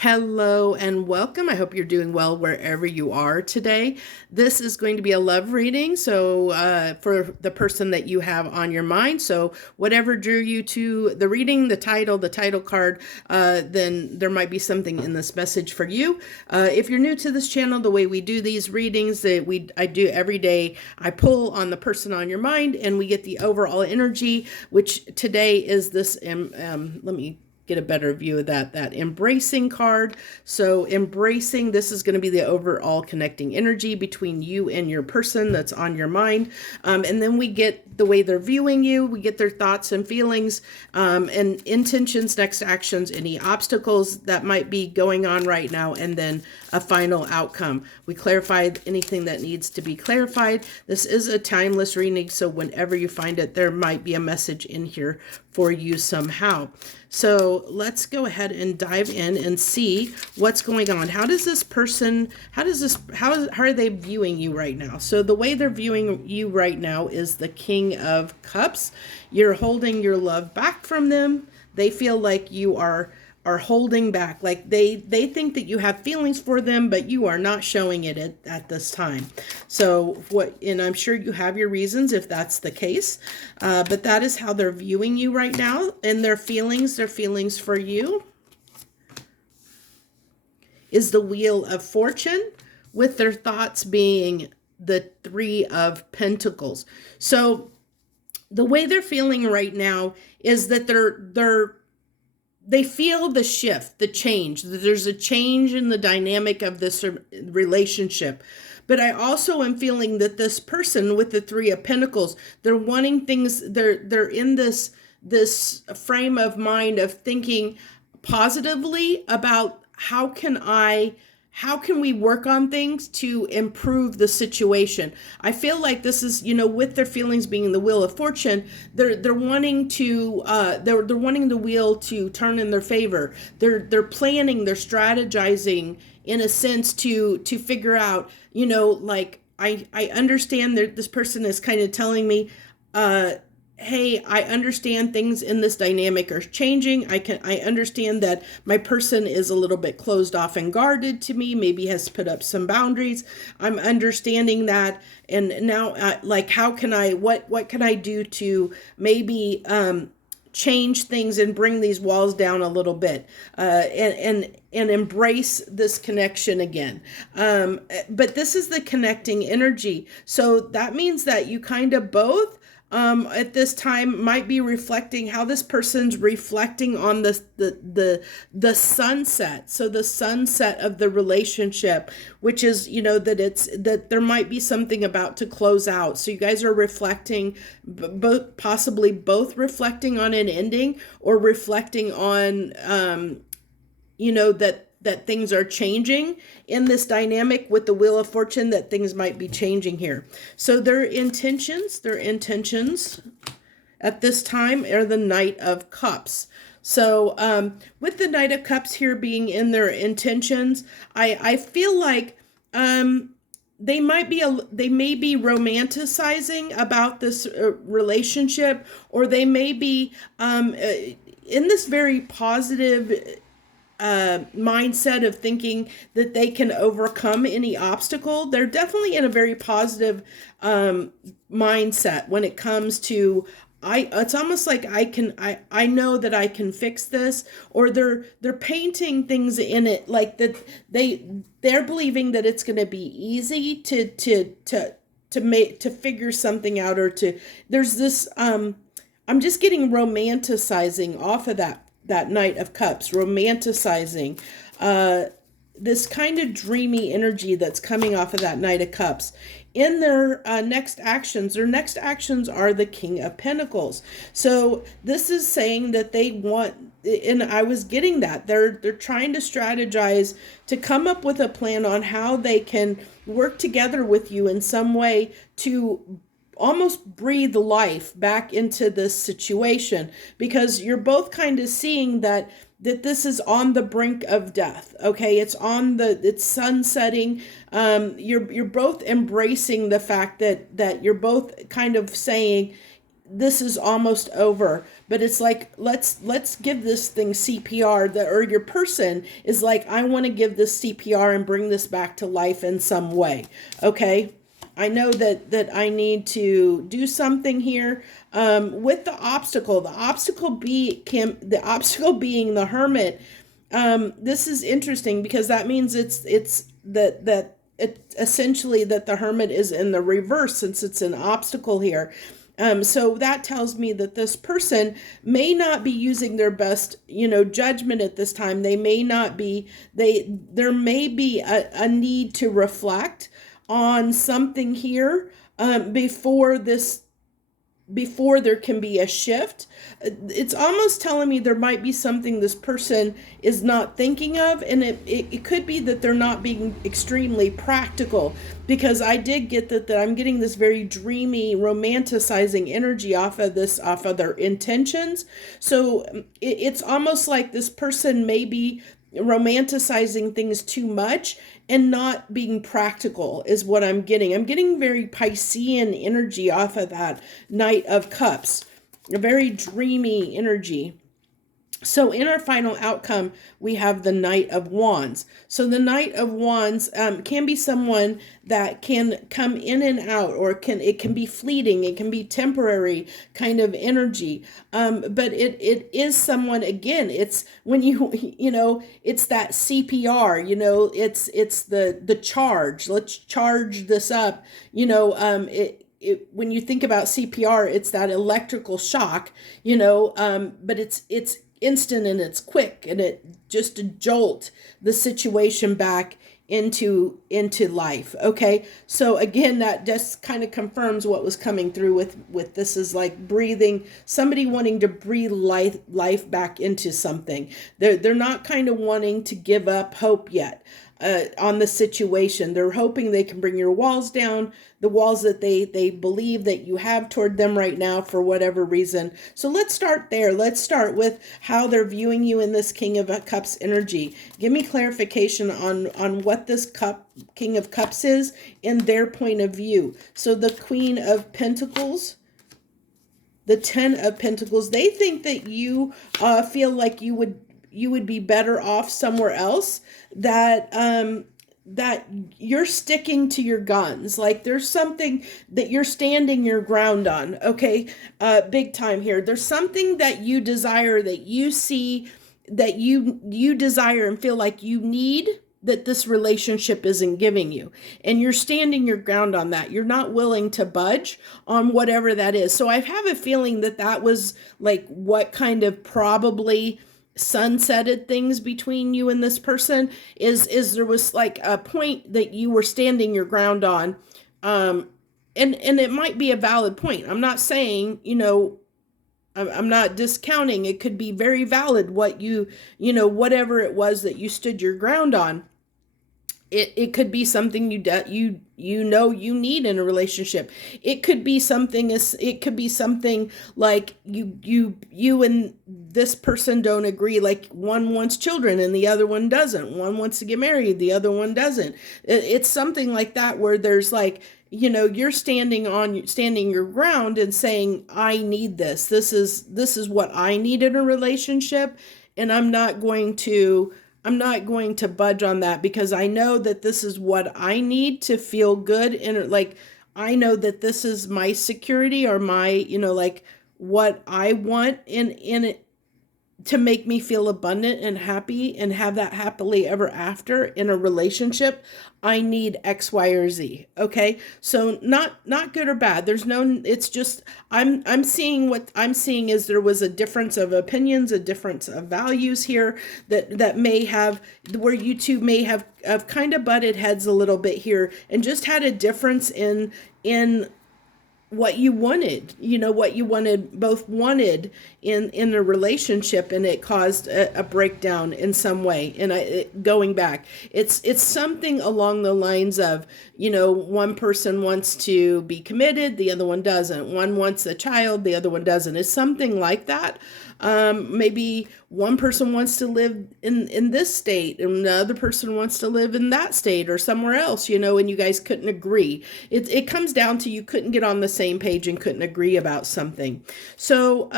Hello and welcome. I hope you're doing well wherever you are today. This is going to be a love reading, so for the person that you have on your mind. So whatever drew you to the reading, the title card, then there might be something in this message for you. If you're new to this channel, the way we do these readings, I do every day. I pull on the person on your mind, and we get the overall energy. Which today is this. Let me get a better view of that embracing card. So embracing, this is going to be the overall connecting energy between you and your person that's on your mind. And then we get the way they're viewing you, we get their thoughts and feelings, and intentions, next actions, any obstacles that might be going on right now, and then a final outcome. We clarified anything that needs to be clarified. This is a timeless reading, so whenever you find it, there might be a message in here for you somehow. So let's go ahead and dive in and see what's going on. How are they viewing you right now? So the way they're viewing you right now is the King of Cups. You're holding your love back from them. They feel like you are holding back, like they think that you have feelings for them, but you are not showing it at this time. So and I'm sure you have your reasons if that's the case, but that is how they're viewing you right now, and their feelings for you is the Wheel of Fortune, with their thoughts being the Three of Pentacles. So the way they're feeling right now is that they feel the shift, the change. There's a change in the dynamic of this relationship. But I also am feeling that this person with the Three of Pentacles, they're wanting things, they're in this frame of mind of thinking positively about how can we work on things to improve the situation. I feel like this is, with their feelings being the Wheel of Fortune, they're wanting to they're wanting the wheel to turn in their favor. They're planning, they're strategizing in a sense to figure out, like I understand that this person is kind of telling me, hey, I understand things in this dynamic are changing. I understand that my person is a little bit closed off and guarded to me, maybe has put up some boundaries. I'm understanding that. And now, what can I do to maybe change things and bring these walls down a little bit, and embrace this connection again. But this is the connecting energy. So that means that you kind of both at this time might be reflecting how this person's reflecting on the sunset. So the sunset of the relationship, which is, that there might be something about to close out. So you guys are reflecting, possibly both reflecting on an ending, or reflecting on, that things are changing in this dynamic with the Wheel of Fortune, that things might be changing here. So their intentions at this time are the Knight of Cups. So with the Knight of Cups here being in their intentions, I feel like they may be romanticizing about this relationship, or they may be in this very positive mindset of thinking that they can overcome any obstacle. They're definitely in a very positive mindset when it comes to, it's almost like I know that I can fix this, or they're painting things in it like that they're believing that it's going to be easy to figure something out, or there's this I'm just getting romanticizing off of that Knight of Cups, romanticizing this kind of dreamy energy that's coming off of that Knight of Cups. In their next actions are the King of Pentacles. So this is saying that they want, and I was getting that, they're trying to strategize to come up with a plan on how they can work together with you in some way to almost breathe life back into this situation, because you're both kind of seeing that this is on the brink of death. Okay, it's sunsetting. You're both embracing the fact that you're both kind of saying this is almost over, but it's like, let's give this thing CPR. Or your person is like, I want to give this CPR and bring this back to life in some way. Okay. I know that I need to do something here with the obstacle. The obstacle being the Hermit. This is interesting because that means it's that it essentially that the Hermit is in the reverse since it's an obstacle here. So that tells me that this person may not be using their best, judgment at this time. They may not be. There may be a need to reflect on something here before there can be a shift. It's almost telling me there might be something this person is not thinking of, and it could be that they're not being extremely practical, because I did get that I'm getting this very dreamy, romanticizing energy off of their intentions. So it's almost like this person may be romanticizing things too much and not being practical is what I'm getting. I'm getting very Piscean energy off of that Knight of Cups, a very dreamy energy. So in our final outcome, we have the Knight of Wands. So the Knight of Wands can be someone that can come in and out, or it can be fleeting, it can be temporary kind of energy. But it is someone, again, it's when it's that CPR, it's the charge. Let's charge this up. When you think about CPR, it's that electrical shock, but it's instant and it's quick, and it just to jolt the situation back into life. Okay, so again, that just kind of confirms what was coming through with this is like breathing, somebody wanting to breathe life back into something. They're not kind of wanting to give up hope yet on the situation. They're hoping they can bring your walls down, the walls that they believe that you have toward them right now for whatever reason. So let's start there. Let's start with how they're viewing you in this King of Cups energy. Give me clarification on what this King of Cups is in their point of view. So the Queen of Pentacles, the Ten of Pentacles, they think that you feel like you would be better off somewhere else, that you're sticking to your guns. Like there's something that you're standing your ground on. Okay. Big time here. There's something that you desire, that you see, that you desire and feel like you need, that this relationship isn't giving you. And you're standing your ground on that. You're not willing to budge on whatever that is. So I have a feeling that was like what kind of probably sunsetted things between you and this person is there was like a point that you were standing your ground on, and it might be a valid point. I'm not saying, I'm not discounting. It could be very valid what whatever it was that you stood your ground on. It could be something you need in a relationship. It could be something like you and this person don't agree, like one wants children and the other one doesn't. One wants to get married, the other one doesn't. It's something like that where there's like, you're standing your ground and saying, I need this. This is what I need in a relationship, and I'm not going to budge on that, because I know that this is what I need to feel good. And like, I know that this is my security, or my, like what I want in it to make me feel abundant and happy and have that happily ever after in a relationship. I need X, Y, or Z. Okay. So not good or bad. It's just, I'm seeing what I'm seeing is there was a difference of opinions, a difference of values here that may have, where you two may have kind of butted heads a little bit here and just had a difference in what you wanted, both wanted in a relationship, and it caused a breakdown in some way. And going back, it's something along the lines of, one person wants to be committed, the other one doesn't. One wants a child, the other one doesn't. It's something like that. Maybe one person wants to live in this state and the other person wants to live in that state or somewhere else, and you guys couldn't agree. It comes down to you couldn't get on the same page and couldn't agree about something. So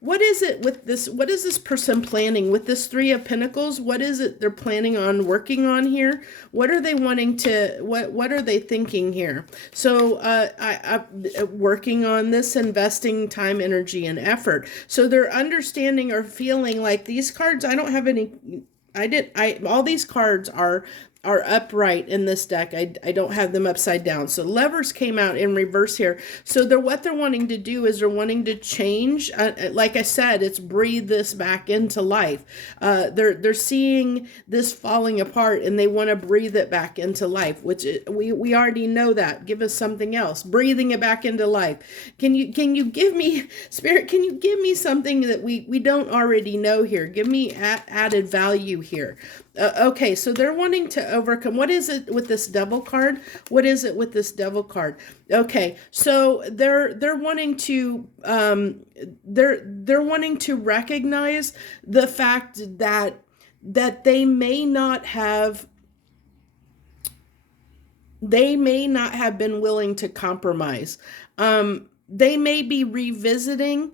what is it with this? What is this person planning with this Three of Pentacles? What is it they're planning on working on here? What are they wanting to, what are they thinking here? So I'm working on this, investing time, energy, and effort. So they're understanding or feeling like these cards, I don't have any, all these cards are upright in this deck. I don't have them upside down. So Lovers came out in reverse here. So what they're wanting to do is they're wanting to change. Like I said, it's breathe this back into life. They're seeing this falling apart and they want to breathe it back into life, which we already know that. Give us something else. Breathing it back into life. Can you give me, Spirit, can you give me something that we don't already know here? Give me added value here. Okay, so they're wanting to overcome. What is it with this Devil card? What is it with this Devil card? Okay, so they're wanting to they're wanting to recognize the fact that they may not have been willing to compromise. They may be revisiting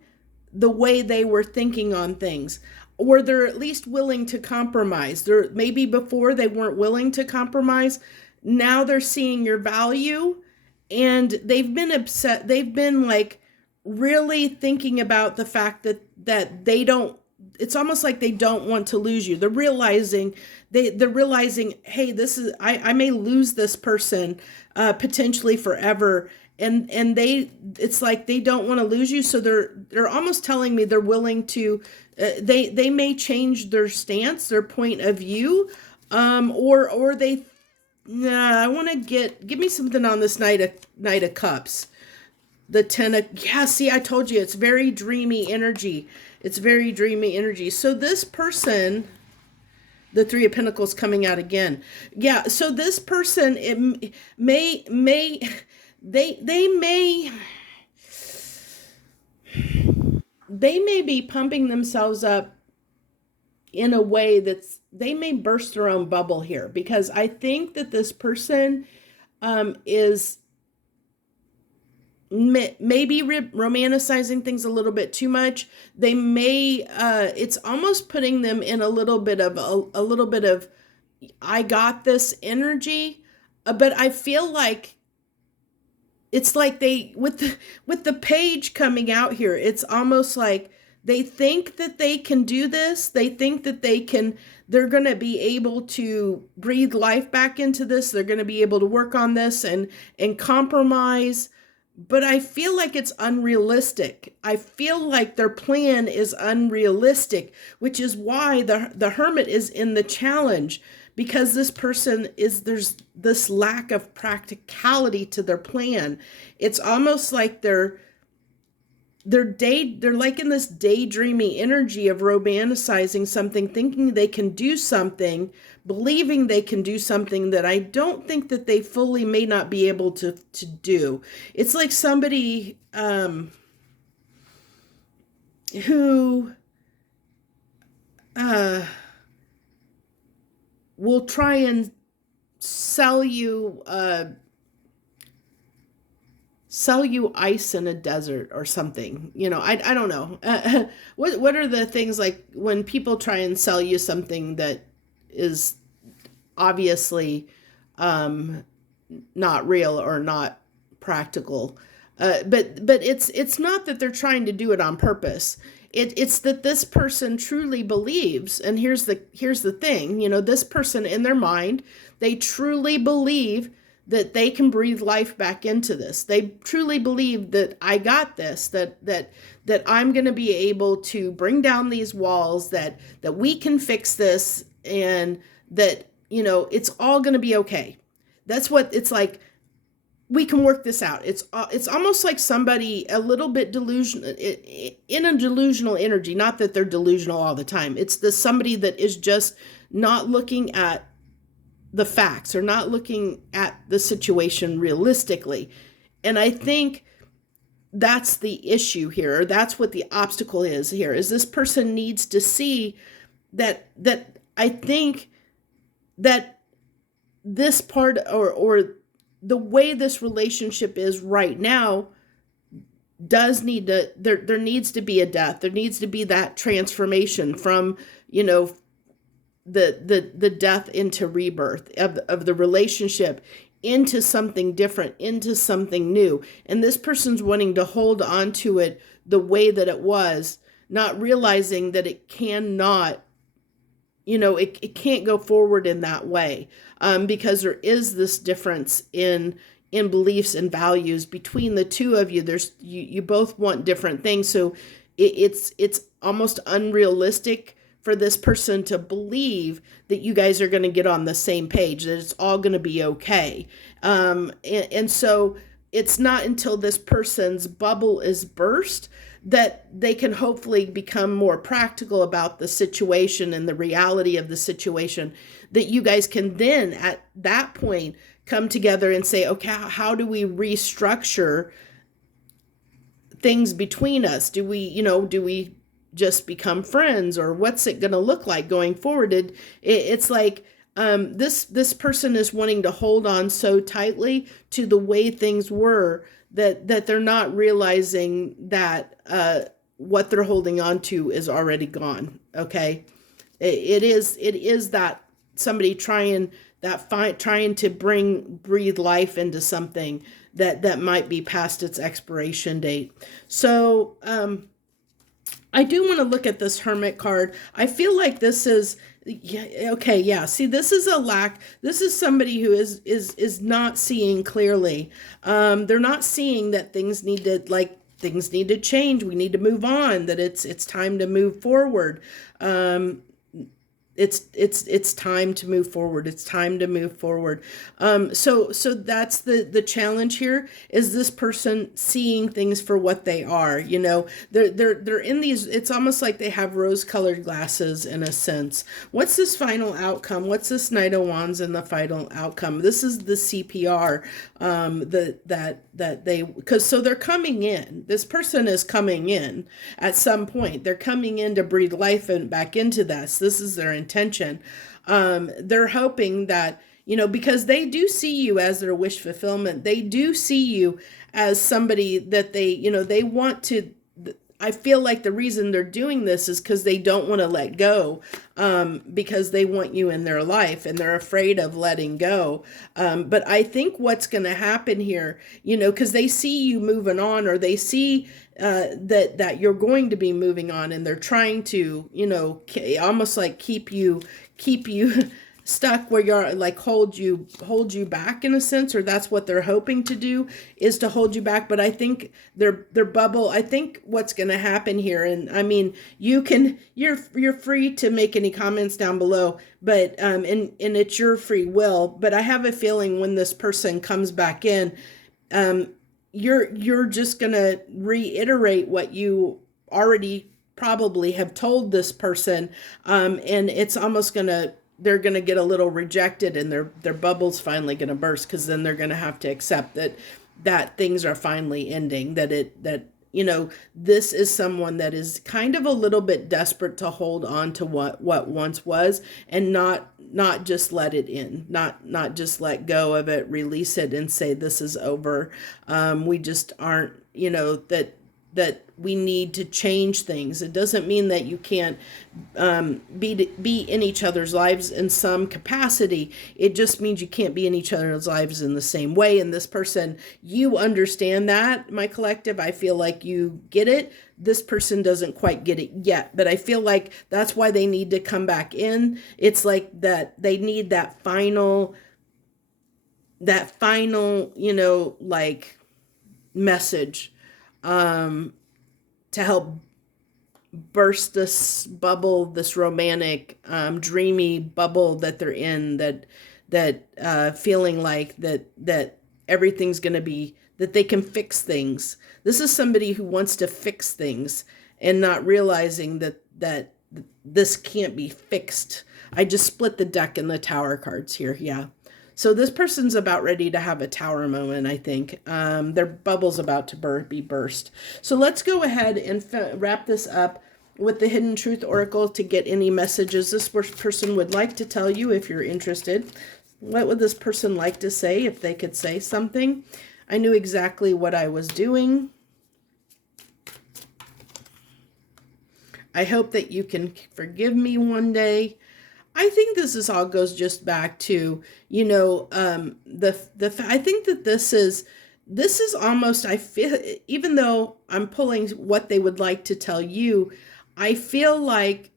the way they were thinking on things, or they're at least willing to compromise. Maybe before they weren't willing to compromise. Now they're seeing your value and they've been upset. They've been like really thinking about the fact that they don't, it's almost like they don't want to lose you. They're realizing, hey, I may lose this person potentially forever. And it's like they don't want to lose you. So they're almost telling me they're willing to, they may change their stance, their point of view, or they, I want to give me something on this Knight of Cups. The see, I told you, it's very dreamy energy. It's very dreamy energy. So this person, the Three of Pentacles coming out again. Yeah, so this person, it may be pumping themselves up in a way they may burst their own bubble here, because I think that this person is maybe romanticizing things a little bit too much. They may it's almost putting them in a little bit of I got this energy, but I feel like it's like they, with the page coming out here, it's almost like they think that they can do this. They think that they're going to be able to breathe life back into this. They're going to be able to work on this and compromise. But I feel like it's unrealistic. I feel like their plan is unrealistic, which is why the Hermit is in the challenge. Because this person there's this lack of practicality to their plan. It's almost like they're like in this daydreamy energy of romanticizing something, thinking they can do something, believing they can do something that I don't think that they fully may not be able to do. It's like somebody who will try and sell you ice in a desert or something. I don't know. What are the things like when people try and sell you something that is obviously not real or not practical? But it's not that they're trying to do it on purpose. It's that this person truly believes, and here's the thing, this person in their mind, they truly believe that they can breathe life back into this. They truly believe that I got this, that I'm going to be able to bring down these walls, that we can fix this, and that, it's all going to be okay. That's what it's like. We can work this out. It's almost like somebody a little bit delusional, in a delusional energy. Not that they're delusional all the time. It's somebody that is just not looking at the facts or not looking at the situation realistically. And I think that's the issue here, or that's what the obstacle is here, is this person needs to see that I think that this part, or the way this relationship is right now, does need to, there needs to be a death. There needs to be that transformation from, you know, the death into rebirth of the relationship into something different, into something new. And this person's wanting to hold on to it the way that it was, not realizing that it cannot, you know, it can't go forward in that way, because there is this difference in beliefs and values between the two of you. There's you both want different things, so it's almost unrealistic for this person to believe that you guys are going to get on the same page, that it's all going to be okay. And so it's not until this person's bubble is burst that they can hopefully become more practical about the situation and the reality of the situation, that you guys can then at that point come together and say, okay, how do we restructure things between us? Do we just become friends, or what's it going to look like going forward? It's like, this person is wanting to hold on so tightly to the way things were, that they're not realizing that what they're holding on to is already gone. Okay, it is that somebody trying to breathe life into something that might be past its expiration date. So I do want to look at this Hermit card. I feel like this is, yeah, okay, yeah. See, this is a lack. This is somebody who is not seeing clearly. They're not seeing that things need to change. We need to move on. That it's time to move forward. It's time to move forward. It's time to move forward. So that's the challenge here, is this person seeing things for what they are. You know, they're in these, it's almost like they have rose-colored glasses in a sense. What's this final outcome? What's this Knight of Wands in the final outcome? This is the CPR, that they, because so they're coming in. This person is coming in at some point. They're coming in to breathe life and back into this. This is their intention. They're hoping that, you know, because they do see you as their wish fulfillment. They do see you as somebody that they, you know, they want to. I feel like the reason they're doing this is because they don't want to let go, because they want you in their life and they're afraid of letting go. But I think what's going to happen here, you know, because they see you moving on, or they see that you're going to be moving on, and they're trying to, you know, almost like keep you stuck where you're, like hold you back in a sense, or that's what they're hoping to do, is to hold you back. But I think their bubble, I think what's going to happen here, and I mean, you're free to make any comments down below, but and it's your free will, but I have a feeling when this person comes back in, you're just going to reiterate what you already probably have told this person, and it's almost going to, they're going to get a little rejected, and their bubble's finally going to burst, because then they're going to have to accept that things are finally ending, that you know, this is someone that is kind of a little bit desperate to hold on to what once was, and not just let it in, not just let go of it, release it and say this is over. We just aren't, you know, that we need to change things. It doesn't mean that you can't be in each other's lives in some capacity. It just means you can't be in each other's lives in the same way. And this person, you understand that, my collective. I feel like you get it. This person doesn't quite get it yet, but I feel like that's why they need to come back in. It's like that they need that final, you know, like message, to help burst this bubble, this romantic, dreamy bubble that they're in, that feeling like that everything's going to be, that they can fix things. This is somebody who wants to fix things and not realizing that this can't be fixed. I just split the deck and the Tower cards here. Yeah. So this person's about ready to have a tower moment, I think. Their bubble's about to be burst. So let's go ahead and wrap this up with the Hidden Truth Oracle to get any messages this person would like to tell you if you're interested. What would this person like to say if they could say something? I knew exactly what I was doing. I hope that you can forgive me one day. I think this all goes just back to, you know, I think that this is almost, I feel, even though I'm pulling what they would like to tell you, I feel like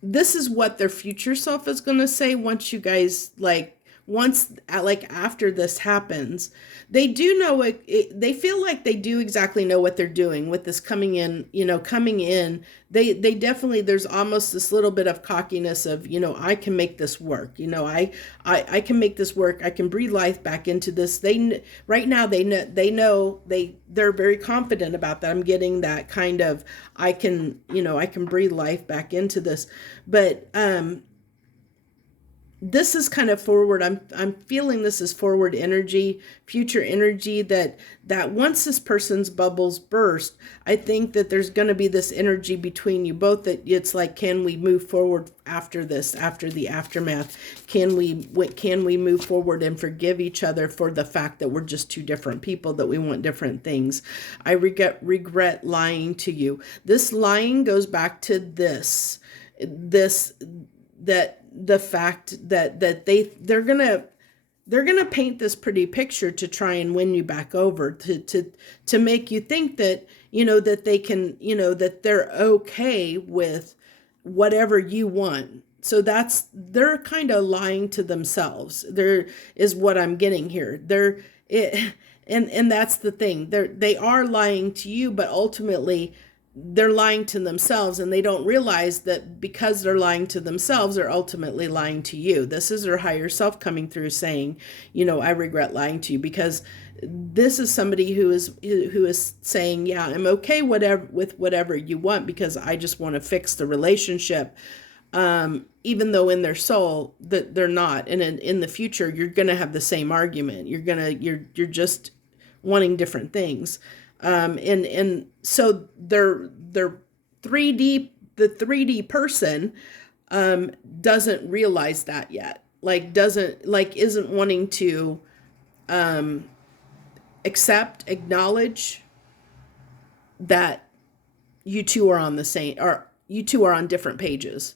this is what their future self is going to say once you guys, after this happens. They do know they feel like they do exactly know what they're doing with this coming in, they definitely, there's almost this little bit of cockiness of, I can make this work. I can make this work. I can breathe life back into this. Right now they're very confident about that. I'm getting that kind of, I can breathe life back into this. But this is kind of forward. I'm feeling this is forward energy, future energy, that once this person's bubbles burst, I think that there's going to be this energy between you both, that it's like, can we move forward after this, after the aftermath? Can we move forward and forgive each other for the fact that we're just two different people, that we want different things? I regret lying to you. This lying goes back to the fact that they're gonna paint this pretty picture to try and win you back over, to make you think that that they can, that they're okay with whatever you want. So they're kind of lying to themselves. There is what I'm getting here. And that's the thing. They are lying to you, but ultimately they're lying to themselves, and they don't realize that because they're lying to themselves, they're ultimately lying to you. This is their higher self coming through saying, I regret lying to you, because this is somebody who is saying, yeah, I'm okay with whatever you want, because I just want to fix the relationship. Even though in their soul that they're not, and in the future you're gonna have the same argument. You're just wanting different things. And so they're 3D, the 3D person, doesn't realize that yet. Isn't wanting to, acknowledge that you two are on the same, or you two are on different pages.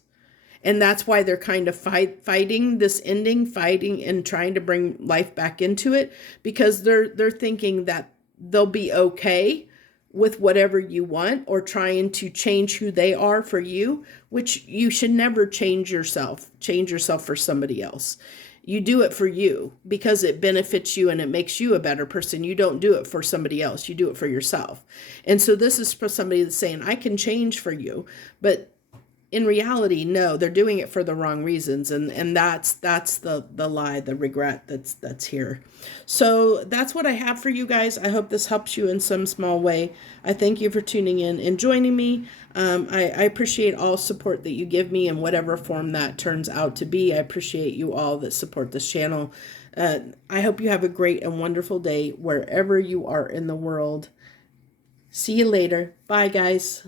And that's why they're kind of fighting this ending, fighting and trying to bring life back into it, because they're thinking that they'll be okay with whatever you want, or trying to change who they are for you, which you should never change yourself for somebody else. You do it for you because it benefits you and it makes you a better person. You don't do it for somebody else. You do it for yourself. And so this is for somebody that's saying, I can change for you, but in reality, no, they're doing it for the wrong reasons. And that's the lie, the regret that's here. So that's what I have for you guys. I hope this helps you in some small way. I thank you for tuning in and joining me. I appreciate all support that you give me in whatever form that turns out to be. I appreciate you all that support this channel. I hope you have a great and wonderful day wherever you are in the world. See you later. Bye, guys.